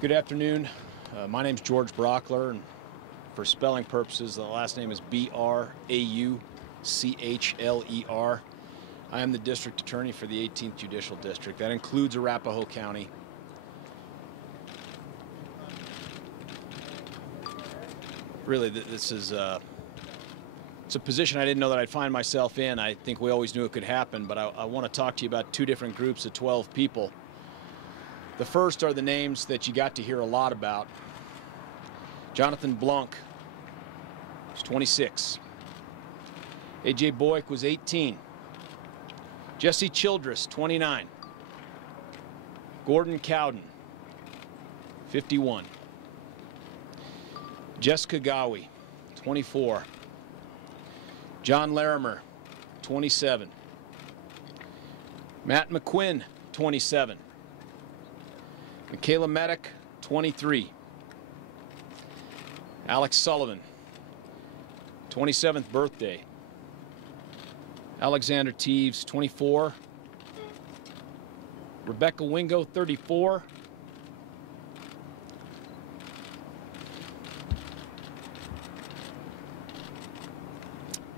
Good afternoon. My name's George Brockler, and for spelling purposes, the last name is B-R-A-U-C-H-L-E-R. I am the District Attorney for the 18th Judicial District. That includes Arapahoe County. Really, this is it's a position I didn't know that I'd find myself in. I think we always knew it could happen, but I want to talk to you about two different groups of 12 people. The first are the names that you got to hear a lot about. Jonathan Blanc was 26. A.J. Boyk was 18. Jesse Childress, 29. Gordon Cowden, 51. Jessica Gowie, 24. John Larimer, 27. Matt McQuinn, 27. Michaela Medic, 23. Alex Sullivan, 27th birthday. Alexander Teves, 24. Rebecca Wingo, 34.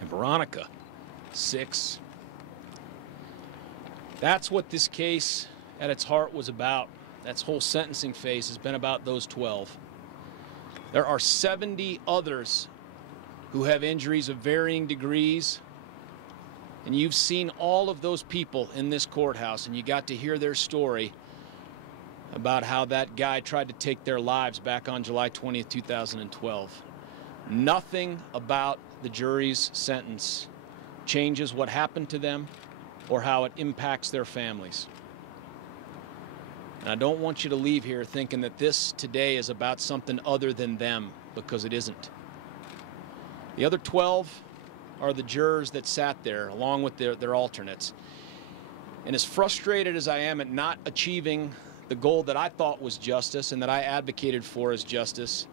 And Veronica, 6. That's what this case at its heart was about. That whole sentencing phase has been about those 12. There are 70 others who have injuries of varying degrees, and you've seen all of those people in this courthouse, and you got to hear their story about how that guy tried to take their lives back on July 20th, 2012. Nothing about the jury's sentence changes what happened to them or how it impacts their families. And I don't want you to leave here thinking that this today is about something other than them, because it isn't. The other 12 are the jurors that sat there along with their alternates. And as frustrated as I am at not achieving the goal that I thought was justice and that I advocated for as justice,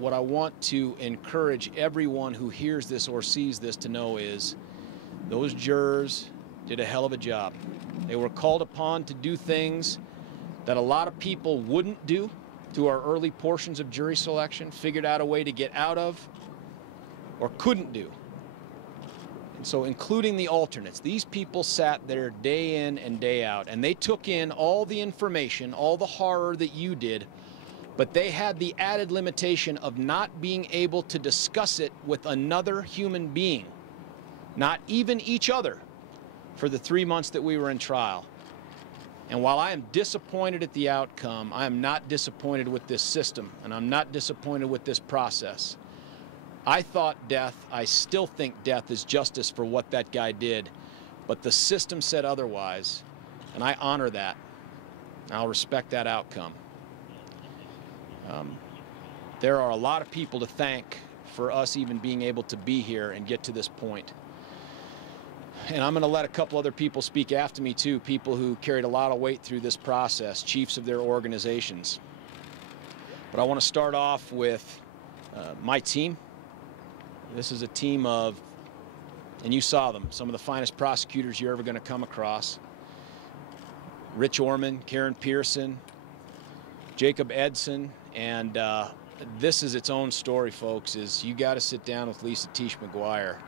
what I want to encourage everyone who hears this or sees this to know is those jurors did a hell of a job. They were called upon to do things that a lot of people wouldn't do to our early portions of jury selection, figured out a way to get out of, or couldn't do. And so including the alternates, these people sat there day in and day out, and they took in all the information, all the horror that you did, but they had the added limitation of not being able to discuss it with another human being, not even each other, for the 3 months that we were in trial. And while I am disappointed at the outcome, I am not disappointed with this system, and I'm not disappointed with this process. I thought death, I still think death is justice for what that guy did, but the system said otherwise, and I honor that. I'll respect that outcome. There are a lot of people to thank for us even being able to be here and get to this point. And I'm going to let a couple other people speak after me too, people who carried a lot of weight through this process, chiefs of their organizations. But I want to start off with my team. This is a team of, and you saw them, some of the finest prosecutors you're ever going to come across. Rich Orman, Karen Pearson, Jacob Edson, and this is its own story, folks, is you got to sit down with Lisa Teach McGuire.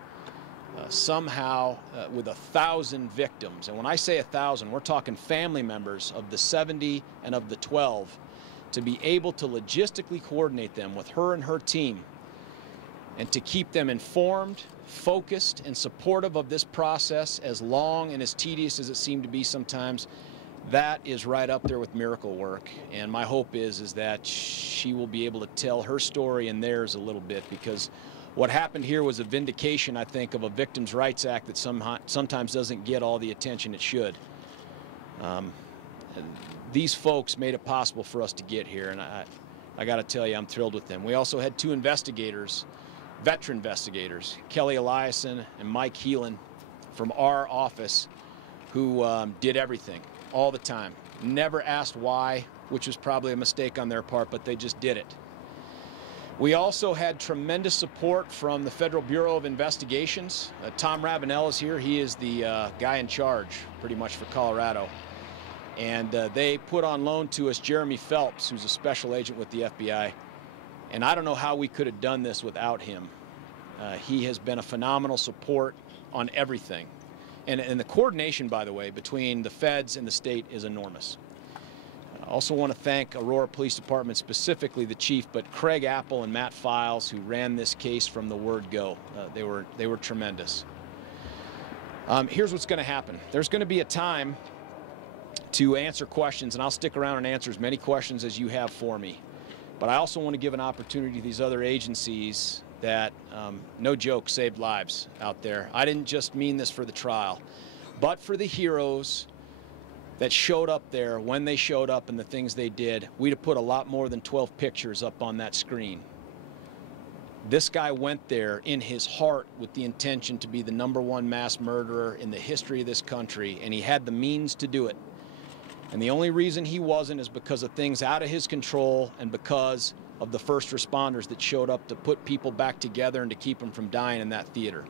Somehow with 1,000 victims, and when I say 1,000, we're talking family members of the 70 and of the 12, to be able to logistically coordinate them with her and her team and to keep them informed, focused, and supportive of this process, as long and as tedious as it seemed to be sometimes, that is right up there with miracle work. And my hope is that she will be able to tell her story and theirs a little bit, because what happened here was a vindication, I think, of a Victims' Rights Act that sometimes doesn't get all the attention it should. These folks made it possible for us to get here, and I got to tell you, I'm thrilled with them. We also had 2 investigators, veteran investigators, Kelly Eliason and Mike Heelan from our office, who did everything all the time. Never asked why, which was probably a mistake on their part, but they just did it. We also had tremendous support from the Federal Bureau of Investigations. Tom Ravenel is here. He is the guy in charge, pretty much, for Colorado. And they put on loan to us Jeremy Phelps, who's a special agent with the FBI. And I don't know how we could have done this without him. He has been a phenomenal support on everything. And the coordination, by the way, between the feds and the state is enormous. I also want to thank Aurora Police Department, specifically the chief, but Craig Apple and Matt Files, who ran this case from the word go. They were tremendous. Here's what's going to happen. There's going to be a time to answer questions, and I'll stick around and answer as many questions as you have for me. But I also want to give an opportunity to these other agencies that, no joke, saved lives out there. I didn't just mean this for the trial, but for the heroes that showed up there when they showed up and the things they did. We'd have put a lot more than 12 pictures up on that screen. This guy went there in his heart with the intention to be the #1 mass murderer in the history of this country, and he had the means to do it. And the only reason he wasn't is because of things out of his control and because of the first responders that showed up to put people back together and to keep them from dying in that theater.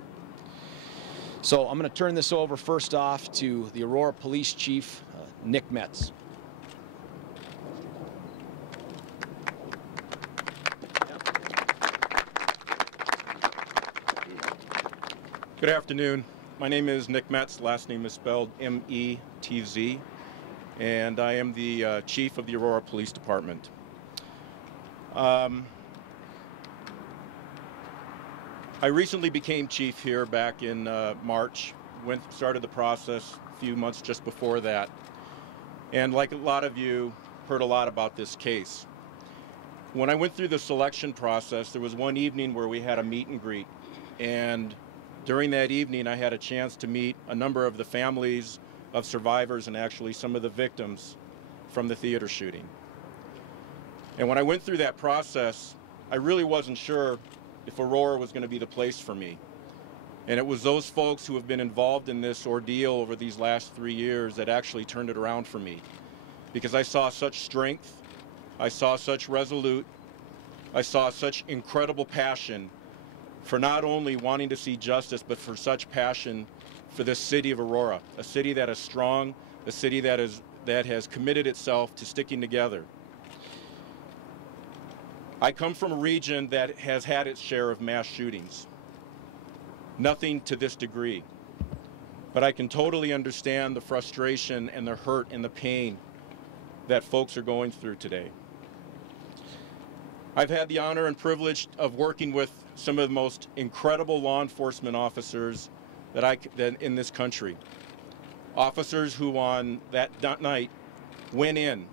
So I'm going to turn this over first off to the Aurora Police Chief, Nick Metz. Good afternoon. My name is Nick Metz. Last name is spelled M-E-T-Z. And I am the chief of the Aurora Police Department. I recently became chief here back in March. Started the process a few months just before that. And like a lot of you, heard a lot about this case. When I went through the selection process, there was one evening where we had a meet and greet. And during that evening, I had a chance to meet a number of the families of survivors and actually some of the victims from the theater shooting. And when I went through that process, I really wasn't sure if Aurora was going to be the place for me. And it was those folks who have been involved in this ordeal over these last 3 years that actually turned it around for me. Because I saw such strength, I saw such resolute, I saw such incredible passion for not only wanting to see justice, but for such passion for this city of Aurora, a city that is strong, a city that has committed itself to sticking together. I come from a region that has had its share of mass shootings. Nothing to this degree. But I can totally understand the frustration and the hurt and the pain that folks are going through today. I've had the honor and privilege of working with some of the most incredible law enforcement officers that in this country. Officers who on that night went in,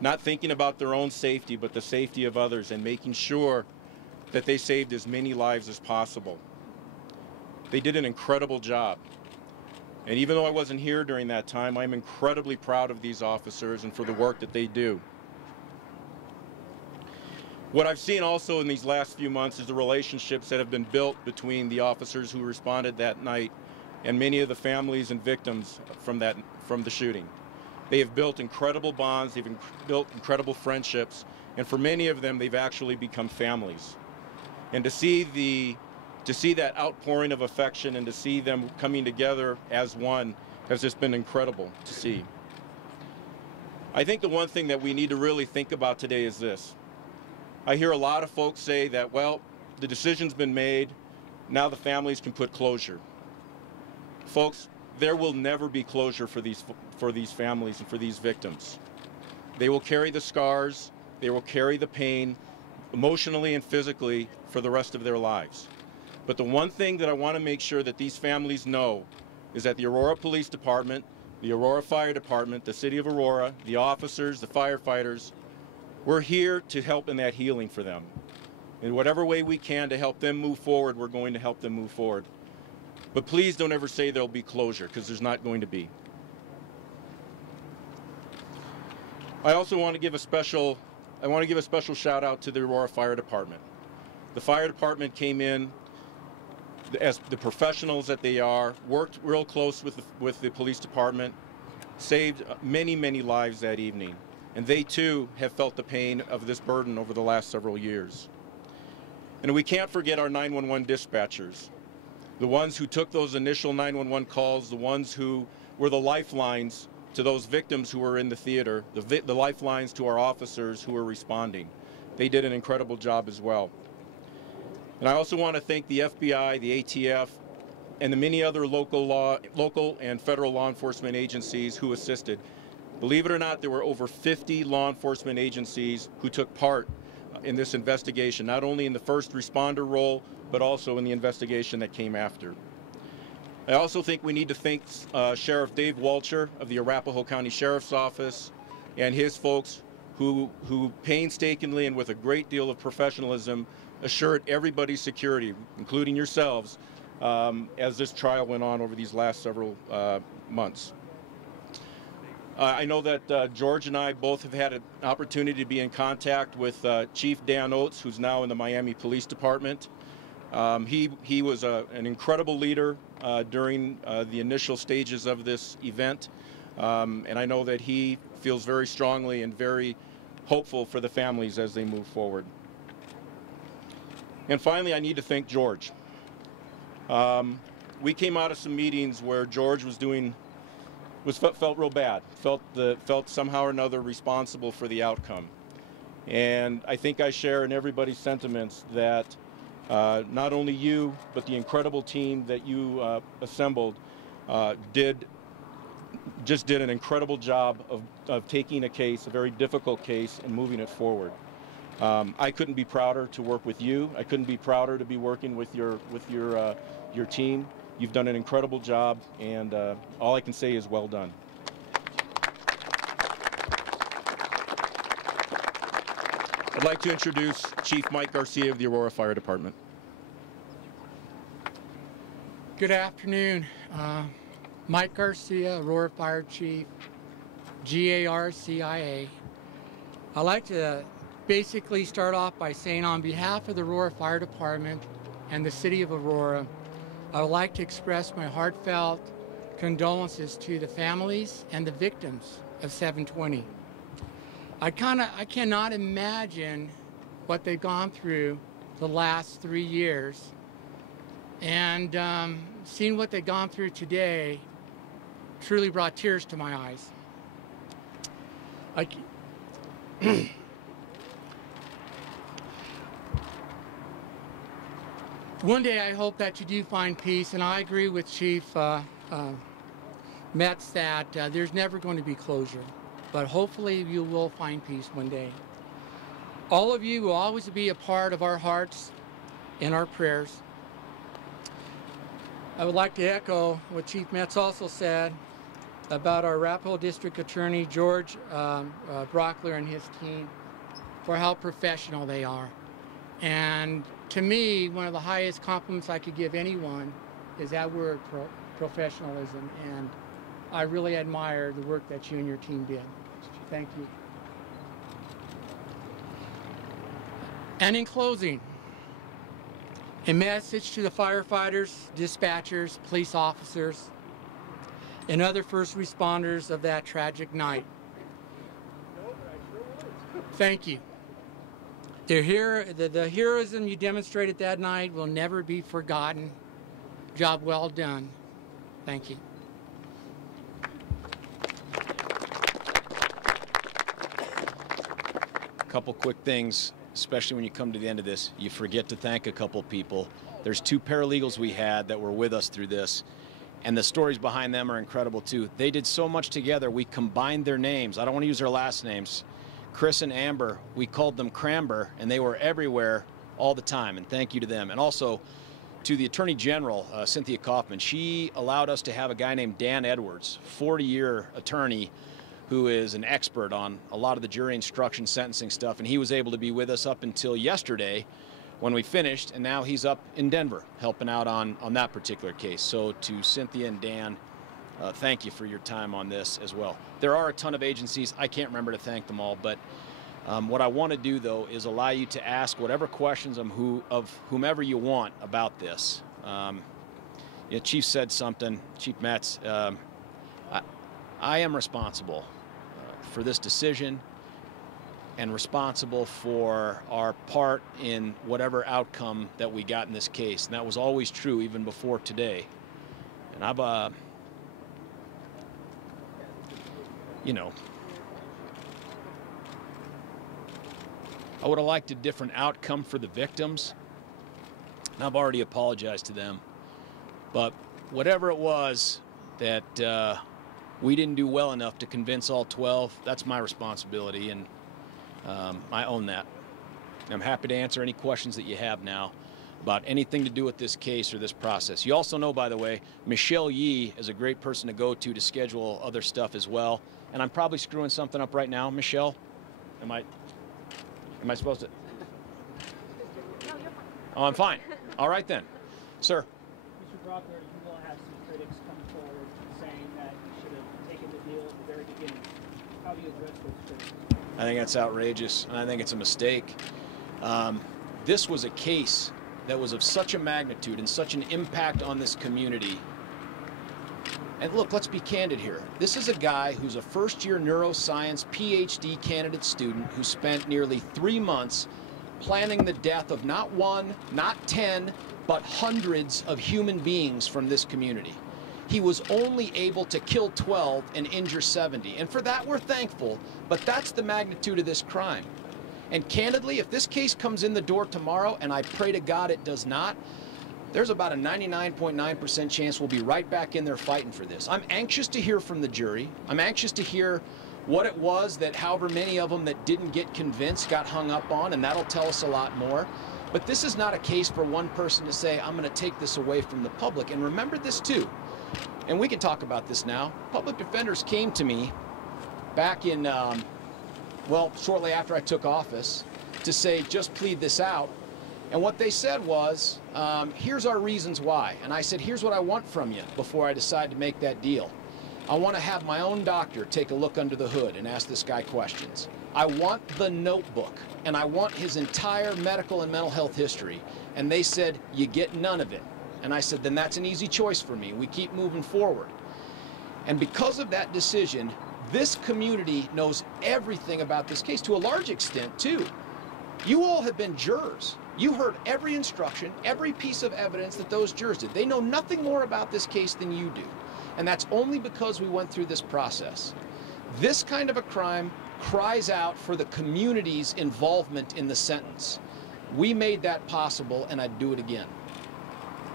not thinking about their own safety, but the safety of others and making sure that they saved as many lives as possible. They did an incredible job. And even though I wasn't here during that time, I'm incredibly proud of these officers and for the work that they do. What I've seen also in these last few months is the relationships that have been built between the officers who responded that night and many of the families and victims from the shooting. They have built incredible bonds, they've built incredible friendships, and for many of them, they've actually become families. And to see that outpouring of affection and to see them coming together as one has just been incredible to see. I think the one thing that we need to really think about today is this. I hear a lot of folks say that, well, the decision's been made, now the families can put closure. Folks, there will never be closure for these families and for these victims. They will carry the scars, they will carry the pain, emotionally and physically, for the rest of their lives. But the one thing that I want to make sure that these families know is that the Aurora Police Department, the Aurora Fire Department, the City of Aurora, the officers, the firefighters, we're here to help in that healing for them. In whatever way we can to help them move forward, we're going to help them move forward. But please don't ever say there'll be closure, because there's not going to be. I also want to give a special shout out to the Aurora Fire Department. The fire department came in as the professionals that they are, worked real close with the police department, saved many, many lives that evening. And they too have felt the pain of this burden over the last several years. And we can't forget our 911 dispatchers, the ones who took those initial 911 calls, the ones who were the lifelines to those victims who were in the theater, the lifelines to our officers who were responding. They did an incredible job as well. And I also want to thank the FBI, the ATF, and the many other local and federal law enforcement agencies who assisted. Believe it or not, there were over 50 law enforcement agencies who took part in this investigation, not only in the first responder role, but also in the investigation that came after. I also think we need to thank Sheriff Dave Walcher of the Arapahoe County Sheriff's Office and his folks who painstakingly and with a great deal of professionalism assured everybody's security, including yourselves, as this trial went on over these last several months. I know that George and I both have had an opportunity to be in contact with Chief Dan Oates, who's now in the Miami Police Department. He was an incredible leader during the initial stages of this event, and I know that he feels very strongly and very hopeful for the families as they move forward. And finally, I need to thank George. We came out of some meetings where George felt real bad, felt somehow or another responsible for the outcome. And I think I share in everybody's sentiments that not only you, but the incredible team that you assembled just did an incredible job of taking a case, a very difficult case, and moving it forward. I couldn't be prouder to work with you. I couldn't be prouder to be working with your team. You've done an incredible job, and all I can say is well done. I'd like to introduce Chief Mike Garcia of the Aurora Fire Department. Good afternoon. Mike Garcia, Aurora Fire Chief, GARCIA. I'd like to basically start off by saying on behalf of the Aurora Fire Department and the City of Aurora, I would like to express my heartfelt condolences to the families and the victims of 720. I cannot imagine what they've gone through the last 3 years, and seeing what they've gone through today truly brought tears to my eyes. One day I hope that you do find peace, and I agree with Chief Metz that there's never going to be closure, but hopefully you will find peace one day. All of you will always be a part of our hearts and our prayers. I would like to echo what Chief Metz also said about our Arapahoe District Attorney, George Brockler, and his team, for how professional they are. And to me, one of the highest compliments I could give anyone is that word, professionalism, and I really admire the work that you and your team did. Thank you. And in closing, a message to the firefighters, dispatchers, police officers, and other first responders of that tragic night. Thank you. The heroism you demonstrated that night will never be forgotten. Job well done. Thank you. A couple quick things, especially when you come to the end of this. You forget to thank a couple people. There's 2 paralegals we had that were with us through this, and the stories behind them are incredible too. They did so much together. We combined their names. I don't want to use their last names. Chris and Amber, we called them Cramber, and they were everywhere all the time, and thank you to them. And also to the Attorney General, Cynthia Kaufman. She allowed us to have a guy named Dan Edwards, 40-year attorney, who is an expert on a lot of the jury instruction sentencing stuff, and he was able to be with us up until yesterday when we finished, and now he's up in Denver helping out on that particular case. So to Cynthia and Dan, thank you for your time on this as well. There are a ton of agencies. I can't remember to thank them all, but what I want to do, though, is allow you to ask whatever questions of whomever you want about this. Chief said something, Chief Metz, I am responsible for this decision and responsible for our part in whatever outcome that we got in this case. And that was always true even before today. And you know, I would have liked a different outcome for the victims. And I've already apologized to them. But whatever it was that we didn't do well enough to convince all 12, that's my responsibility, and I own that. I'm happy to answer any questions that you have now about anything to do with this case or this process. You also know, by the way, Michelle Yee is a great person to go to schedule other stuff as well. And I'm probably screwing something up right now, Michelle. Am I supposed to? No, you're fine. Oh, I'm fine. All right then. Sir. Mr. Brockler, you will have some critics come forward saying that you should have taken the deal at the very beginning. How do you address those critics? I think that's outrageous, and I think it's a mistake. This was a case that was of such a magnitude and such an impact on this community. And look, let's be candid here. This is a guy who's a first-year neuroscience PhD candidate student who spent nearly 3 months planning the death of not 1, not 10, but hundreds of human beings from this community. He was only able to kill 12 and injure 70. And for that, we're thankful, but that's the magnitude of this crime. And candidly, if this case comes in the door tomorrow, and I pray to God it does not, there's about a 99.9% chance we'll be right back in there fighting for this. I'm anxious to hear from the jury. I'm anxious to hear what it was that however many of them that didn't get convinced got hung up on, and that'll tell us a lot more. But this is not a case for one person to say, I'm going to take this away from the public. And remember this too, and we can talk about this now. Public defenders came to me back in, well, shortly after I took office to say, just plead this out. And what they said was, here's our reasons why. And I said, here's what I want from you before I decide to make that deal. I want to have my own doctor take a look under the hood and ask this guy questions. I want the notebook, and I want his entire medical and mental health history. And they said, you get none of it. And I said, then that's an easy choice for me. We keep moving forward. And because of that decision, this community knows everything about this case, to a large extent, too. You all have been jurors. You heard every instruction, every piece of evidence that those jurors did. They know nothing more about this case than you do. And that's only because we went through this process. This kind of a crime cries out for the community's involvement in the sentence. We made that possible, and I'd do it again.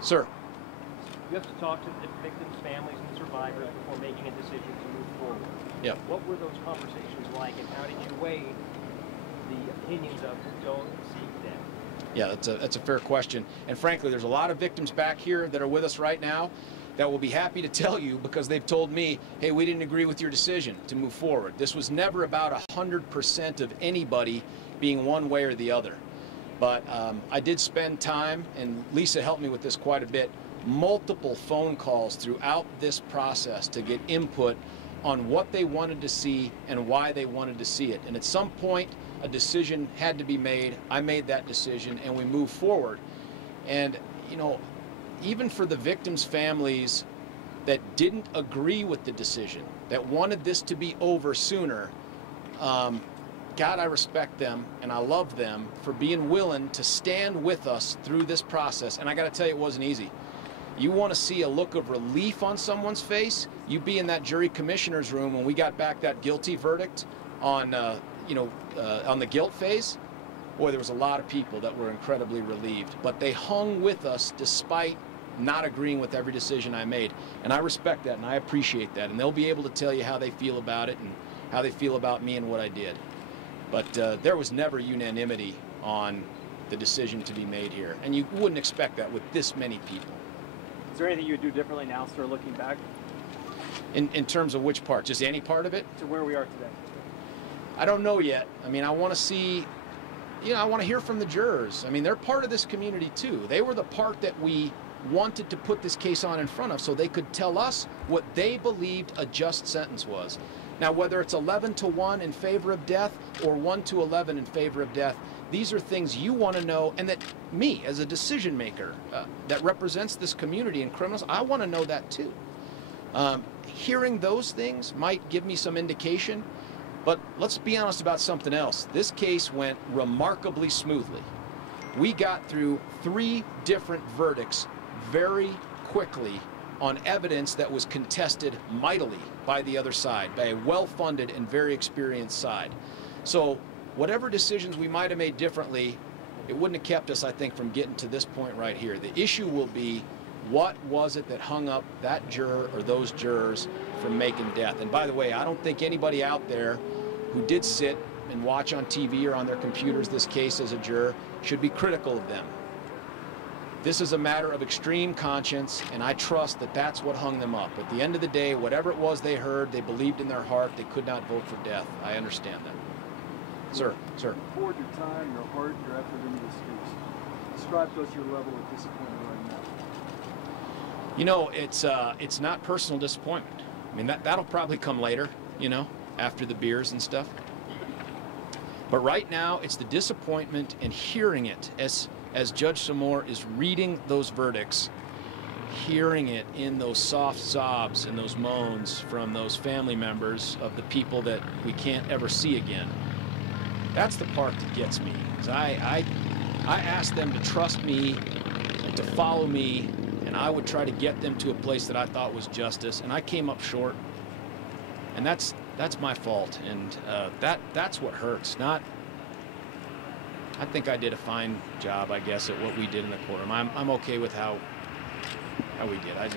Sir. You have to talk to the victims' families and survivors before making a decision to move forward. Yeah. What were those conversations like, and how did you weigh the opinions of who don't seek death? Yeah, that's a fair question. And frankly, there's a lot of victims back here that are with us right now that will be happy to tell you, because they've told me, hey, we didn't agree with your decision to move forward. This was never about 100% of anybody being one way or the other. But I did spend time, and Lisa helped me with this quite a bit, multiple phone calls throughout this process to get input on what they wanted to see and why they wanted to see it. And at some point, a decision had to be made. I made that decision, and we moved forward. And, you know, even for the victims' families that didn't agree with the decision, that wanted this to be over sooner, God, I respect them, and I love them for being willing to stand with us through this process. And I got to tell you, it wasn't easy. You want to see a look of relief on someone's face? You be in that jury commissioner's room when we got back that guilty verdict on, on the guilt phase. Boy, there was a lot of people that were incredibly relieved, but they hung with us despite not agreeing with every decision I made. And I respect that, and I appreciate that. And they'll be able to tell you how they feel about it and how they feel about me and what I did. But there was never unanimity on the decision to be made here. And you wouldn't expect that with this many people. Is there anything you would do differently now, sir, looking back? In terms of which part? Just any part of it? To where we are today? I don't know yet. I mean, I want to see, I want to hear from the jurors. I mean, they're part of this community too. They were the part that we wanted to put this case on in front of so they could tell us what they believed a just sentence was. Now, whether it's 11-1 in favor of death or 1-11 in favor of death, these are things you want to know, and that me, as a decision maker that represents this community and criminals, I want to know that too. Hearing those things might give me some indication, but let's be honest about something else. This case went remarkably smoothly. We got through 3 different verdicts very quickly on evidence that was contested mightily by the other side, by a well-funded and very experienced side. So whatever decisions we might have made differently, it wouldn't have kept us, I think, from getting to this point right here. The issue will be, what was it that hung up that juror or those jurors from making death? And by the way, I don't think anybody out there who did sit and watch on TV or on their computers this case as a juror should be critical of them. This is a matter of extreme conscience, and I trust that that's what hung them up. At the end of the day, whatever it was they heard, they believed in their heart, they could not vote for death. I understand that. Sir. You poured your time, your heart, your effort into this case. Describe to us your level of disappointment right now. You know, it's not personal disappointment. I mean, that'll probably come later, you know, after the beers and stuff. But right now, it's the disappointment and hearing it as Judge Samore is reading those verdicts, hearing it in those soft sobs and those moans from those family members of the people that we can't ever see again. That's the part that gets me. I asked them to trust me and to follow me, and I would try to get them to a place that I thought was justice, and I came up short. And that's my fault, and that's what hurts. I think I did a fine job, I guess, at what we did in the courtroom. I'm okay with how we did. I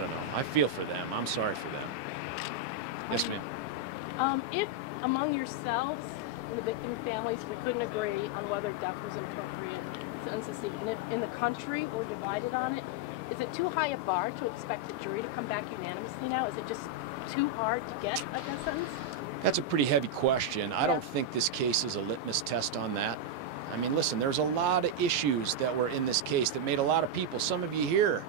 don't know. I feel for them. I'm sorry for them. Yes, ma'am. If among yourselves and the victim families we couldn't agree on whether death was an appropriate sentence to seek, and if in the country we're divided on it, is it too high a bar to expect a jury to come back unanimously now? Is it just too hard to get a death sentence? That's a pretty heavy question. I don't think this case is a litmus test on that. I mean, listen, there's a lot of issues that were in this case that made a lot of people, some of you here,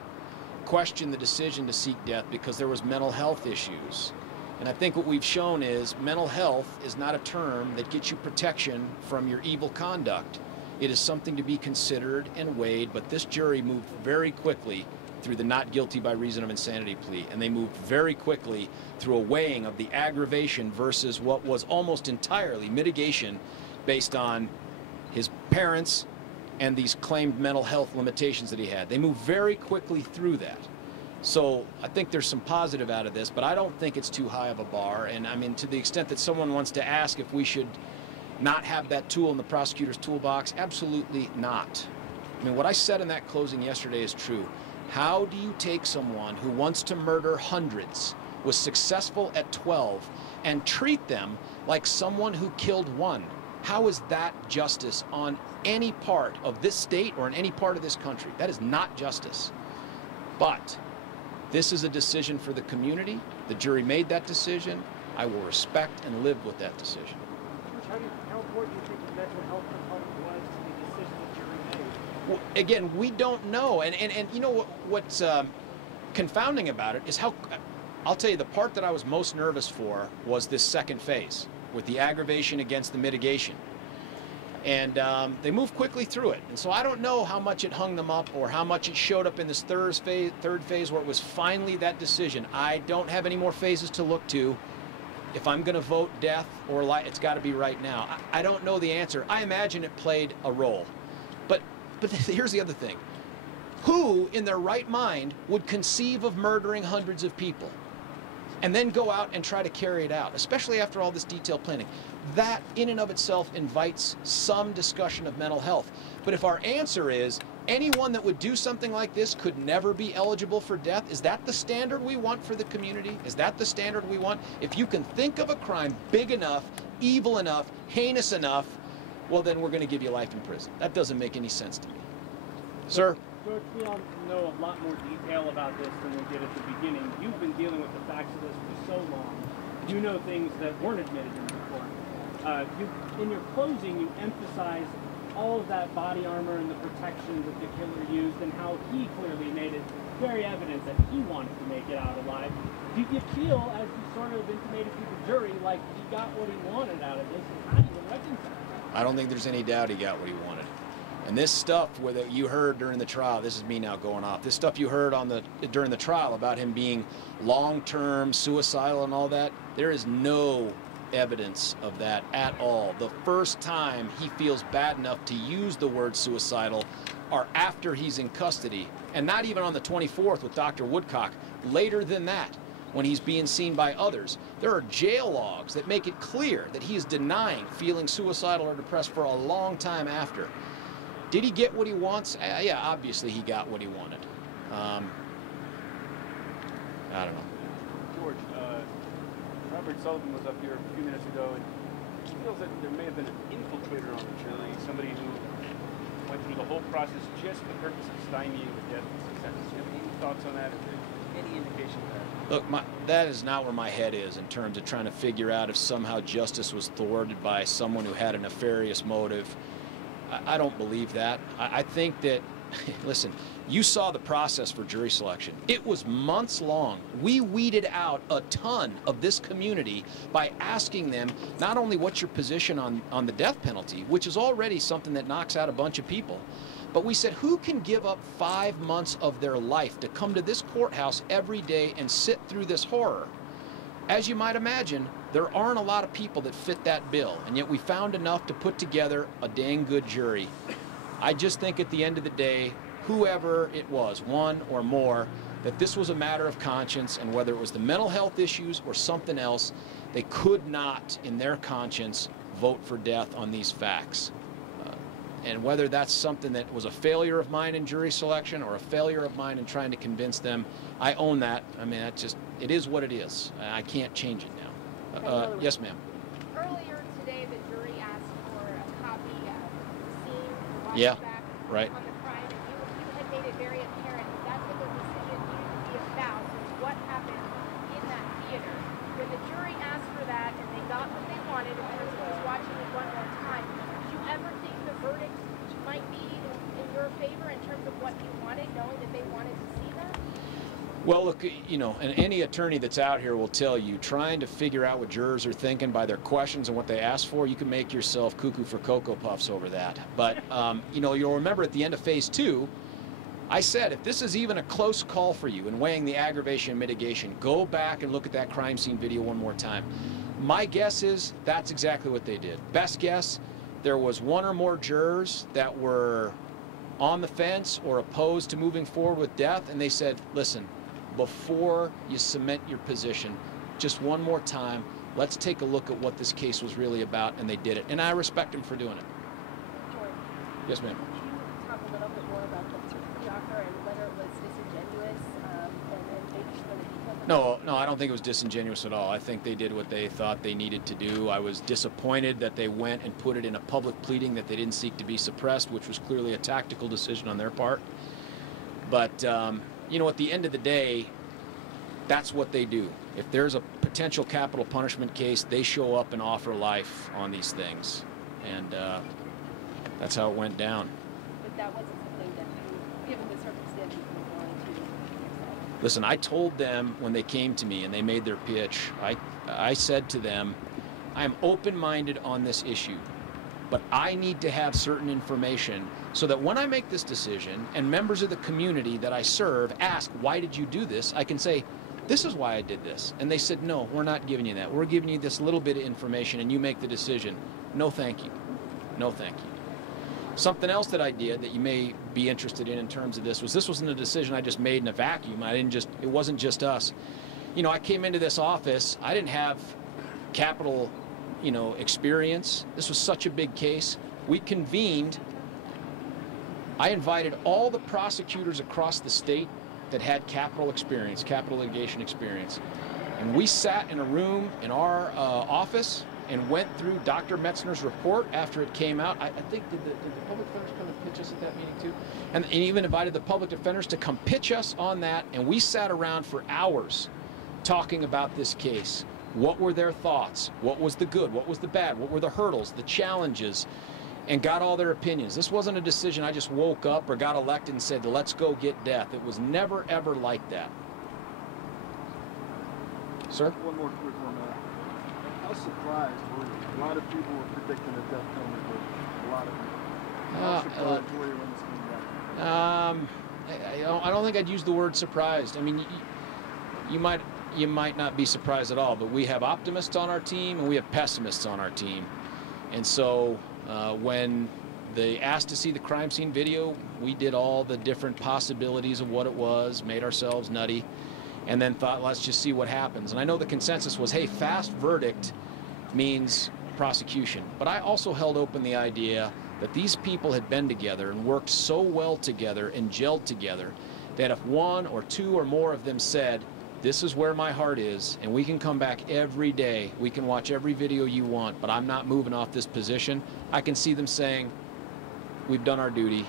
question the decision to seek death because there was mental health issues. And I think what we've shown is mental health is not a term that gets you protection from your evil conduct. It is something to be considered and weighed, but this jury moved very quickly through the not guilty by reason of insanity plea, and they moved very quickly through a weighing of the aggravation versus what was almost entirely mitigation based on his parents and these claimed mental health limitations that he had. They moved very quickly through that. So I think there's some positive out of this, but I don't think it's too high of a bar. And I mean, to the extent that someone wants to ask if we should not have that tool in the prosecutor's toolbox, absolutely not. I mean, what I said in that closing yesterday is true. How do you take someone who wants to murder hundreds, was successful at 12, and treat them like someone who killed one? How is that justice on any part of this state or in any part of this country? That is not justice. But this is a decision for the community. The jury made that decision. I will respect and live with that decision. How important do you think the mental health component was to the decision the jury made? Well, again, we don't know. And you know what's confounding about it is how, I'll tell you, the part that I was most nervous for was this second phase with the aggravation against the mitigation. And they moved quickly through it. And so I don't know how much it hung them up or how much it showed up in this third phase where it was finally that decision. I don't have any more phases to look to. If I'm going to vote death or life, it's got to be right now. I don't know the answer. I imagine it played a role. But here's the other thing. Who in their right mind would conceive of murdering hundreds of people and then go out and try to carry it out, especially after all this detailed planning? That in and of itself invites some discussion of mental health. But if our answer is anyone that would do something like this could never be eligible for death, is that the standard we want for the community? Is that the standard we want? If you can think of a crime big enough, evil enough, heinous enough, well, then we're going to give you life in prison. That doesn't make any sense to me. Sir? George, we all know a lot more detail about this than we did at the beginning. You've been dealing with the facts of this for so long. You know things that weren't admitted in the court. In your closing, you emphasized all of that body armor and the protection that the killer used and how he clearly made it very evident that he wanted to make it out alive. Do you feel, as you sort of intimated to the jury, like he got what he wanted out of this, and how do you reconcile that? I don't think there's any doubt he got what he wanted. And this stuff that you heard during the trial, this is me now going off, this stuff you heard during the trial about him being long-term suicidal and all that, there is no evidence of that at all. The first time he feels bad enough to use the word suicidal are after he's in custody, and not even on the 24th with Dr. Woodcock, later than that, when he's being seen by others. There are jail logs that make it clear that he is denying feeling suicidal or depressed for a long time after. Did he get what he wants? Yeah, obviously he got what he wanted. I don't know. George, Robert Sullivan was up here a few minutes ago, and he feels that there may have been an infiltrator on the jury, somebody who went through the whole process just for the purpose of stymieing the death sentence. Do you have any thoughts on that? Any indication of that? Look, that is not where my head is in terms of trying to figure out if somehow justice was thwarted by someone who had a nefarious motive. I don't believe that. I think that, listen, you saw the process for jury selection. It was months long. We weeded out a ton of this community by asking them not only what's your position on the death penalty, which is already something that knocks out a bunch of people, but we said, who can give up 5 months of their life to come to this courthouse every day and sit through this horror? As you might imagine, there aren't a lot of people that fit that bill, and yet we found enough to put together a dang good jury. I just think at the end of the day, whoever it was, one or more, that this was a matter of conscience, and whether it was the mental health issues or something else, they could not, in their conscience, vote for death on these facts. And whether that's something that was a failure of mine in jury selection or a failure of mine in trying to convince them, I own that. I mean, it is what it is. I can't change it now. Yes, ma'am. Earlier today, the jury asked for a copy of the scene, Yeah, flashback right. on the crime, and you had made it very apparent that that's what the decision needed to be about, was what happened in that theater. When the jury asked for that and they got what they wanted, and the person was watching it one more time, did you ever think the verdict might be in your favor in terms of what you wanted, knowing that they wanted to see that? Well, look, you know, and any attorney that's out here will tell you, trying to figure out what jurors are thinking by their questions and what they ask for, you can make yourself cuckoo for Cocoa Puffs over that. But, you know, you'll remember at the end of phase 2, I said, if this is even a close call for you in weighing the aggravation and mitigation, go back and look at that crime scene video one more time. My guess is that's exactly what they did. Best guess, there was one or more jurors that were on the fence or opposed to moving forward with death, and they said, listen, before you cement your position, just one more time, let's take a look at what this case was really about, and they did it. And I respect them for doing it. George, Yes, ma'am. could you talk a little bit more about the offer and whether it was disingenuous, and maybe some of the details? No, I don't think it was disingenuous at all. I think they did what they thought they needed to do. I was disappointed that they went and put it in a public pleading that they didn't seek to be suppressed, which was clearly a tactical decision on their part. But, you know, at the end of the day, that's what they do. If there's a potential capital punishment case, they show up and offer life on these things. And that's how it went down. But that wasn't something that you, given the circumstances, were going to accept. Listen, I told them when they came to me and they made their pitch, I said to them, I am open-minded on this issue, but I need to have certain information so that when I make this decision and members of the community that I serve ask, why did you do this? I can say, this is why I did this. And they said, no, we're not giving you that. We're giving you this little bit of information and you make the decision. No, thank you. No, thank you. Something else that I did that you may be interested in terms of this wasn't a decision I just made in a vacuum. It wasn't just us. You know, I came into this office, I didn't have capital, you know, experience. This was such a big case. We convened. I invited all the prosecutors across the state that had capital experience, capital litigation experience. And we sat in a room in our office and went through Dr. Metzner's report after it came out. I think, did the public defenders come and pitch us at that meeting too? And even invited the public defenders to come pitch us on that, and we sat around for hours talking about this case. What were their thoughts? What was the good? What was the bad? What were the hurdles, the challenges? And got all their opinions. This wasn't a decision I just woke up or got elected and said, let's go get death. It was never, ever like that. Sir? One more quick one. How surprised were you? A lot of people were predicting a death penalty, but a lot of people. How surprised were you when this came back? I don't think I'd use the word surprised. I mean, you might not be surprised at all, but we have optimists on our team and we have pessimists on our team. And so when They asked to see the crime scene video. We did all the different possibilities of what it was, made ourselves nutty, and then thought, let's just see what happens. And I know the consensus was, hey, fast verdict means prosecution. But I also held open the idea that these people had been together and worked so well together and gelled together that if one or two or more of them said, this is where my heart is, and we can come back every day, we can watch every video you want, but I'm not moving off this position, I can see them saying, we've done our duty,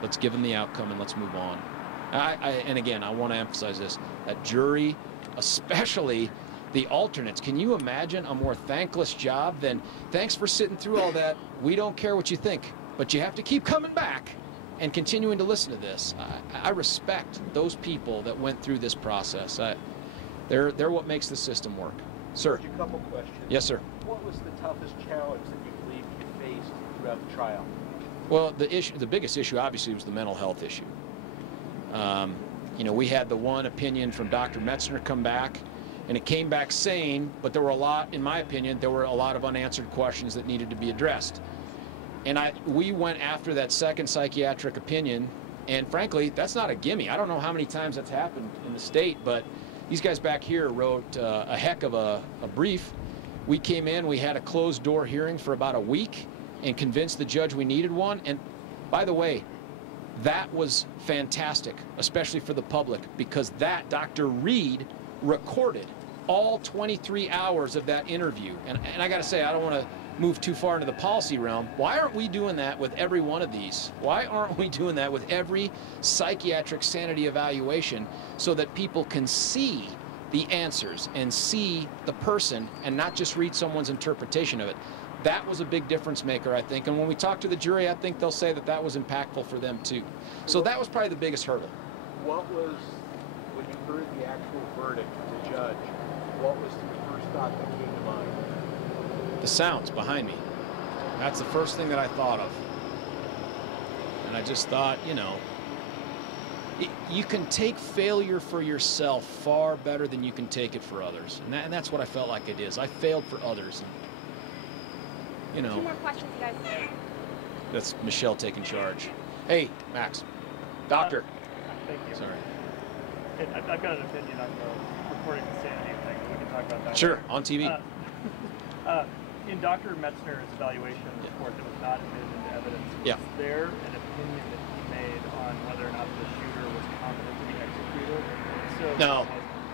let's give them the outcome and let's move on. And again, I want to emphasize this, that jury, especially the alternates, can you imagine a more thankless job than, thanks for sitting through all that, we don't care what you think, but you have to keep coming back and continuing to listen to this. I respect those people that went through this process. They're what makes the system work. Sir. A couple questions. Yes, sir. What was the toughest challenge that you believe you faced throughout the trial? Well, the biggest issue obviously was the mental health issue. You know, we had the one opinion from Dr. Metzner come back, and it came back sane, but there were a lot, in my opinion, there were a lot of unanswered questions that needed to be addressed. And we went after that second psychiatric opinion, and frankly, that's not a gimme. I don't know how many times that's happened in the state, but these guys back here wrote a heck of a brief. We came in, we had a closed-door hearing for about a week and convinced the judge we needed one. And by the way, that was fantastic, especially for the public, because that Dr. Reed recorded all 23 hours of that interview. And I got to say, I don't want to move too far into the policy realm. Why aren't we doing that with every one of these? Why aren't we doing that with every psychiatric sanity evaluation so that people can see the answers and see the person and not just read someone's interpretation of it? That was a big difference maker, I think. And when we talk to the jury, I think they'll say that that was impactful for them too. So that was probably the biggest hurdle. What was, when you heard the actual verdict from the judge, what was the first thought that came to mind? The sounds behind me. That's the first thing that I thought of. And I just thought, you know, you can take failure for yourself far better than you can take it for others. And that's what I felt like it is. I failed for others. And, you know. 2 more questions, guys. That's Michelle taking charge. Hey, Max. Doctor. Thank you. Sorry. Hey, I've got an opinion on the reporting insanity thing. We can talk about that. Sure, on TV. In Dr. Metzner's evaluation report that was not admitted into evidence, was there an opinion that he made on whether or not the shooter was competent to be executed? So no,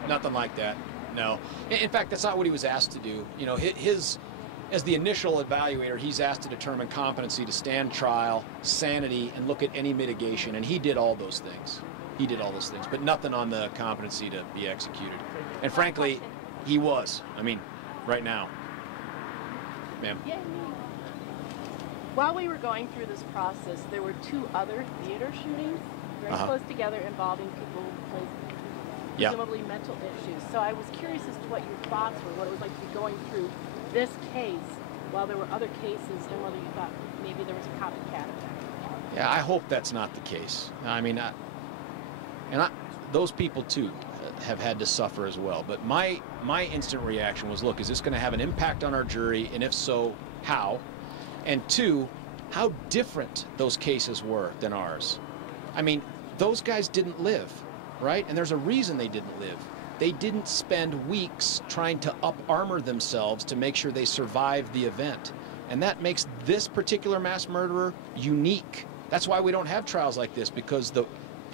nothing like that. No. In fact, that's not what he was asked to do. You know, as the initial evaluator, he's asked to determine competency to stand trial, sanity, and look at any mitigation, and he did all those things. He did all those things, but nothing on the competency to be executed. And frankly, he was. I mean, right now. Ma'am. Yeah, while we were going through this process, there were 2 other theater shootings very close together involving people with presumably mental issues. So I was curious as to what your thoughts were, what it was like to be going through this case while there were other cases, and whether you thought maybe there was a copycat effect. Yeah, I hope that's not the case. I mean, those people too have had to suffer as well. But my instant reaction was, look, is this going to have an impact on our jury? And if so, how? And 2, how different those cases were than ours. I mean, those guys didn't live, right? And there's a reason they didn't live. They didn't spend weeks trying to up-armor themselves to make sure they survived the event. And that makes this particular mass murderer unique. That's why we don't have trials like this, because the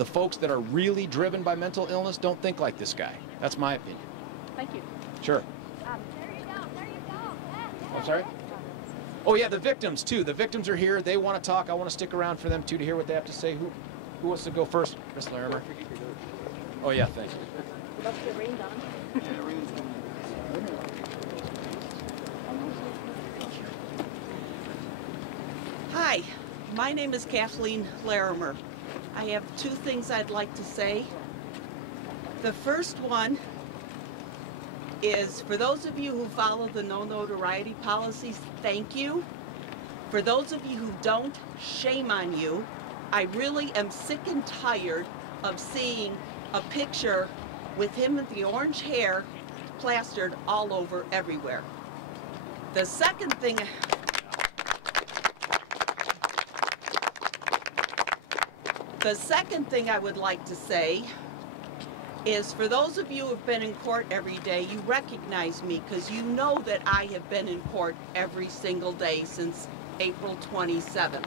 folks that are really driven by mental illness don't think like this guy. That's my opinion. Thank you. Sure. There you go. I'm sorry? Oh yeah, the victims too. The victims are here. They want to talk. I want to stick around for them too to hear what they have to say. Who wants to go first? Chris Larimer. Oh yeah, thank you. Let's get rained on. Hi, my name is Kathleen Larimer. I have 2 things I'd like to say. The first one is, for those of you who follow the no notoriety policies, thank you. For those of you who don't, shame on you. I really am sick and tired of seeing a picture with him with the orange hair plastered all over everywhere. The second thing The second thing I would like to say is, for those of you who have been in court every day, you recognize me because you know that I have been in court every single day since April 27th.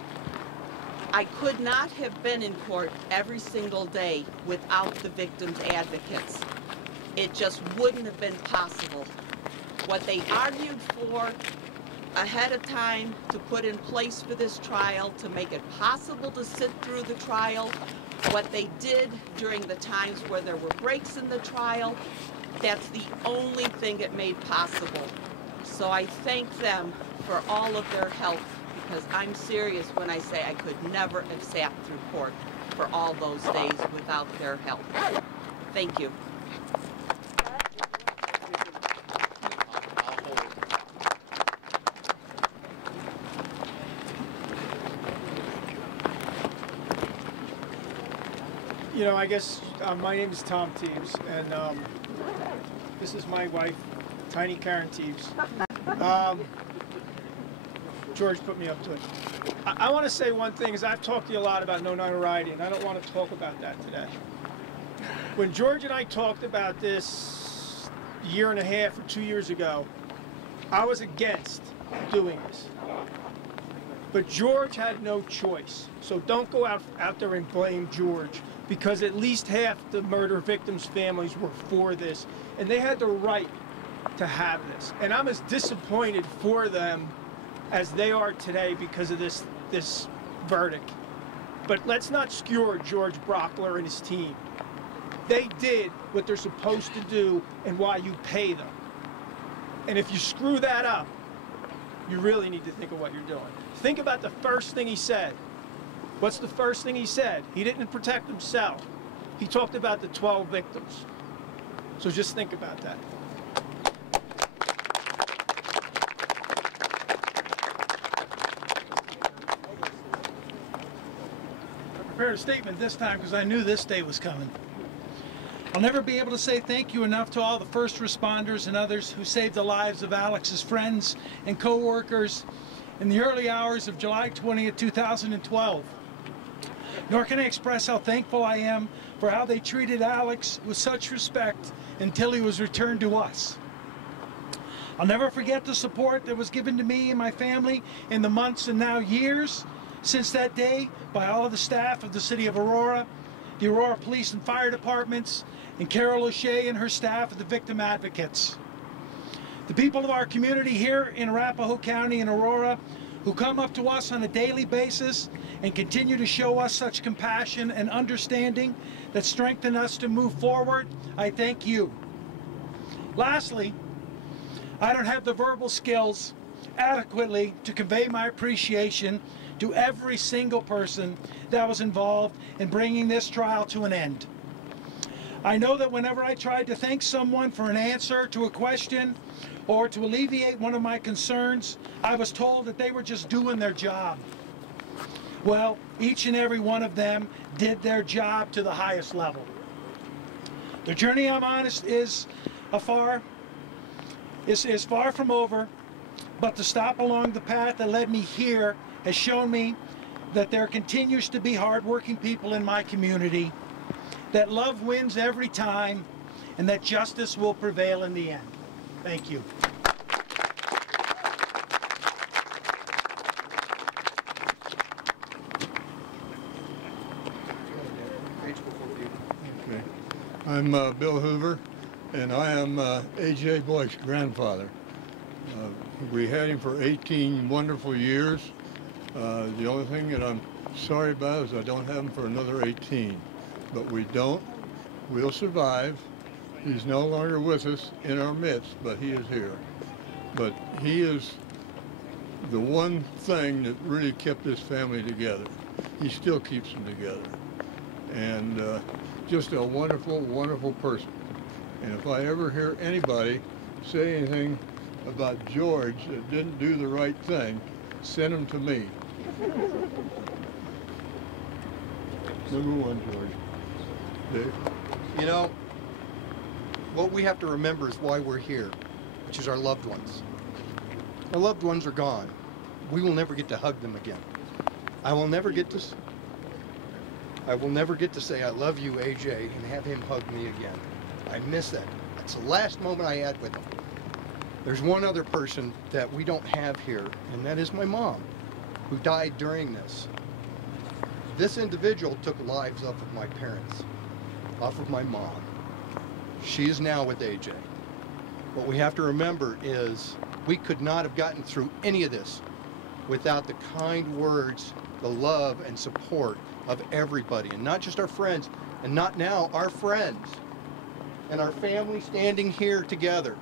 I could not have been in court every single day without the victims' advocates. It just wouldn't have been possible. What they argued for ahead of time to put in place for this trial, to make it possible to sit through the trial, what they did during the times where there were breaks in the trial, that's the only thing it made possible. So I thank them for all of their help, because I'm serious when I say I could never have sat through court for all those days without their help. Thank you. You know, I guess my name is Tom Teves, and this is my wife, Tiny Karen Teves. George put me up to it. I want to say one thing, is I've talked to you a lot about no notoriety, and I don't want to talk about that today. When George and I talked about this a year and a half or 2 years ago, I was against doing this. But George had no choice. So don't go out there and blame George, because at least half the murder victims' families were for this, and they had the right to have this. And I'm as disappointed for them as they are today because of this verdict. But let's not skewer George Brockler and his team. They did what they're supposed to do and why you pay them. And if you screw that up, you really need to think of what you're doing. Think about the first thing he said. What's the first thing he said? He didn't protect himself. He talked about the 12 victims. So just think about that. I prepared a statement this time because I knew this day was coming. I'll never be able to say thank you enough to all the first responders and others who saved the lives of Alex's friends and co-workers in the early hours of July 20th, 2012. Nor can I express how thankful I am for how they treated Alex with such respect until he was returned to us. I'll never forget the support that was given to me and my family in the months and now years since that day by all of the staff of the City of Aurora, the Aurora Police and Fire Departments, and Carol O'Shea and her staff of the Victim Advocates. The people of our community here in Arapahoe County and Aurora, who come up to us on a daily basis and continue to show us such compassion and understanding that strengthen us to move forward, I thank you. Lastly, I don't have the verbal skills adequately to convey my appreciation to every single person that was involved in bringing this trial to an end. I know that whenever I tried to thank someone for an answer to a question or to alleviate one of my concerns, I was told that they were just doing their job. Well, each and every one of them did their job to the highest level. The journey I'm on is far from over, but the stop along the path that led me here has shown me that there continues to be hardworking people in my community, that love wins every time, and that justice will prevail in the end. Thank you. Okay. I'm Bill Hoover, and I am A.J. Blake's grandfather. We had him for 18 wonderful years. The only thing that I'm sorry about is I don't have him for another 18. But we don't. We'll survive. He's no longer with us in our midst, but he is here. But he is the one thing that really kept this family together. He still keeps them together. And just a wonderful, wonderful person. And if I ever hear anybody say anything about George that didn't do the right thing, send him to me. Number one, George. Dave? You know, what we have to remember is why we're here, which is our loved ones. Our loved ones are gone. We will never get to hug them again. I will never get to... I will never get to say I love you, AJ, and have him hug me again. I miss that. That's the last moment I had with him. There's one other person that we don't have here, and that is my mom, who died during this. This individual took lives off of my parents, off of my mom. She is now with AJ. What we have to remember is we could not have gotten through any of this without the kind words, the love and support of everybody, and not just our friends, and not now our friends, and our family standing here together.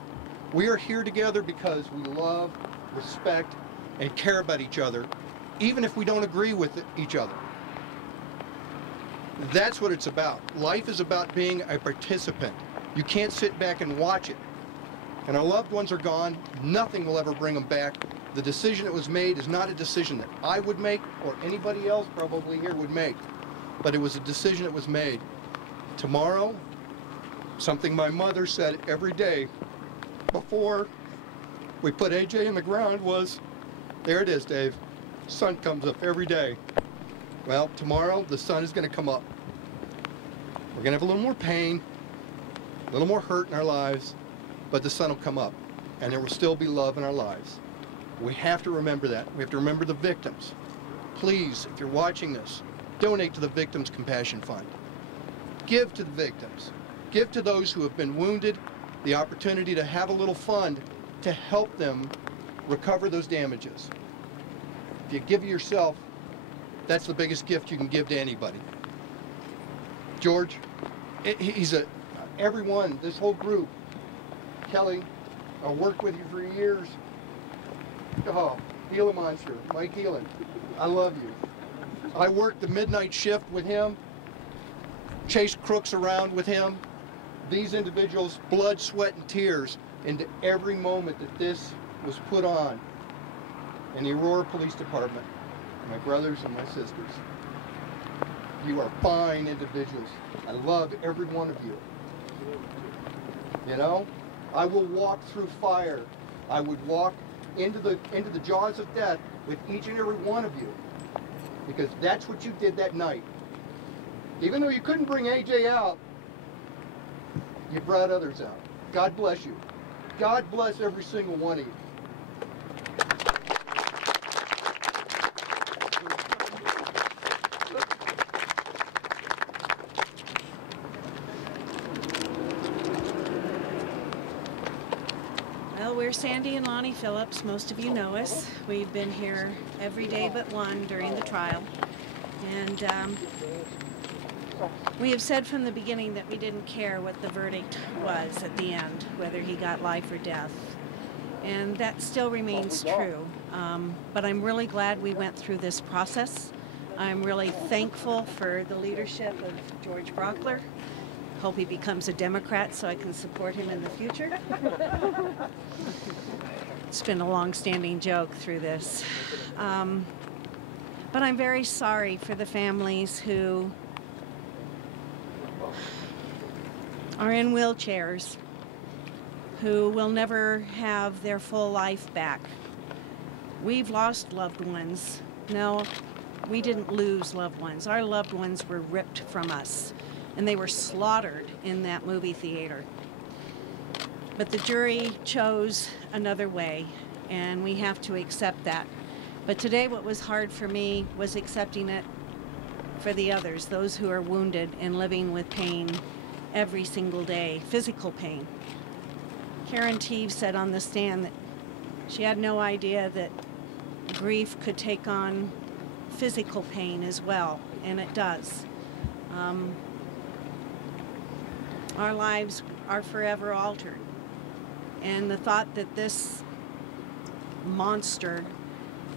We are here together because we love, respect, and care about each other, even if we don't agree with each other. That's what it's about. Life is about being a participant. You can't sit back and watch it. And our loved ones are gone. Nothing will ever bring them back. The decision that was made is not a decision that I would make or anybody else probably here would make. But it was a decision that was made. Tomorrow, something my mother said every day before we put AJ in the ground was, there it is, Dave. Sun comes up every day. Well, tomorrow the sun is going to come up. We're going to have a little more pain, a little more hurt in our lives, but the sun will come up, and there will still be love in our lives. We have to remember that. We have to remember the victims. Please, if you're watching this, donate to the Victims Compassion Fund. Give to the victims. Give to those who have been wounded the opportunity to have a little fund to help them recover those damages. If you give yourself, that's the biggest gift you can give to anybody. George, everyone, this whole group, Kelly, I worked with you for years. Oh, Gila Monster, Mike Gielan, I love you. I worked the midnight shift with him, chased crooks around with him. These individuals, blood, sweat, and tears into every moment that this was put on in the Aurora Police Department. My brothers and my sisters, you are fine individuals. I love every one of you. You know, I will walk through fire. I would walk into the jaws of death with each and every one of you, because that's what you did that night. Even though you couldn't bring AJ out, you brought others out. God bless you. God bless every single one of you. Well, we're Sandy and Lonnie Phillips. Most of you know us. We've been here every day but one during the trial. And we have said from the beginning that we didn't care what the verdict was at the end, whether he got life or death. And that still remains true. But I'm really glad we went through this process. I'm really thankful for the leadership of George Brockler. Hope he becomes a Democrat so I can support him in the future. It's been a long-standing joke through this. But I'm very sorry for the families who are in wheelchairs, who will never have their full life back. We've lost loved ones. No, we didn't lose loved ones. Our loved ones were ripped from us, and they were slaughtered in that movie theater. But the jury chose another way, and we have to accept that. But today what was hard for me was accepting it for the others, those who are wounded and living with pain every single day, physical pain. Karen Teeve said on the stand that she had no idea that grief could take on physical pain as well, and it does. Our lives are forever altered. And the thought that this monster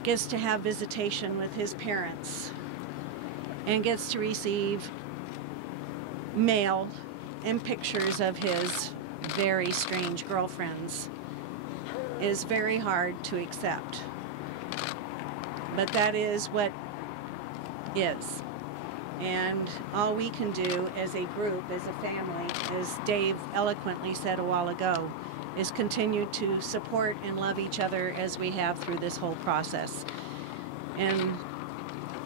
gets to have visitation with his parents and gets to receive mail and pictures of his very strange girlfriends is very hard to accept. But that is what is. And all we can do as a group, as a family, as Dave eloquently said a while ago, is continue to support and love each other as we have through this whole process. And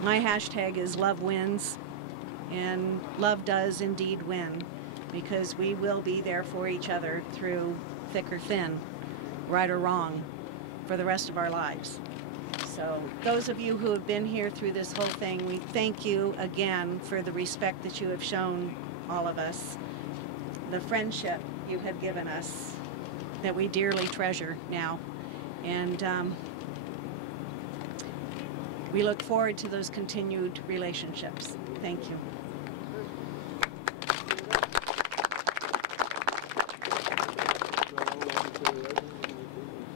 my hashtag is Love Wins, and love does indeed win, because we will be there for each other through thick or thin, right or wrong, for the rest of our lives. So those of you who have been here through this whole thing, we thank you again for the respect that you have shown all of us, the friendship you have given us that we dearly treasure now. And we look forward to those continued relationships. Thank you.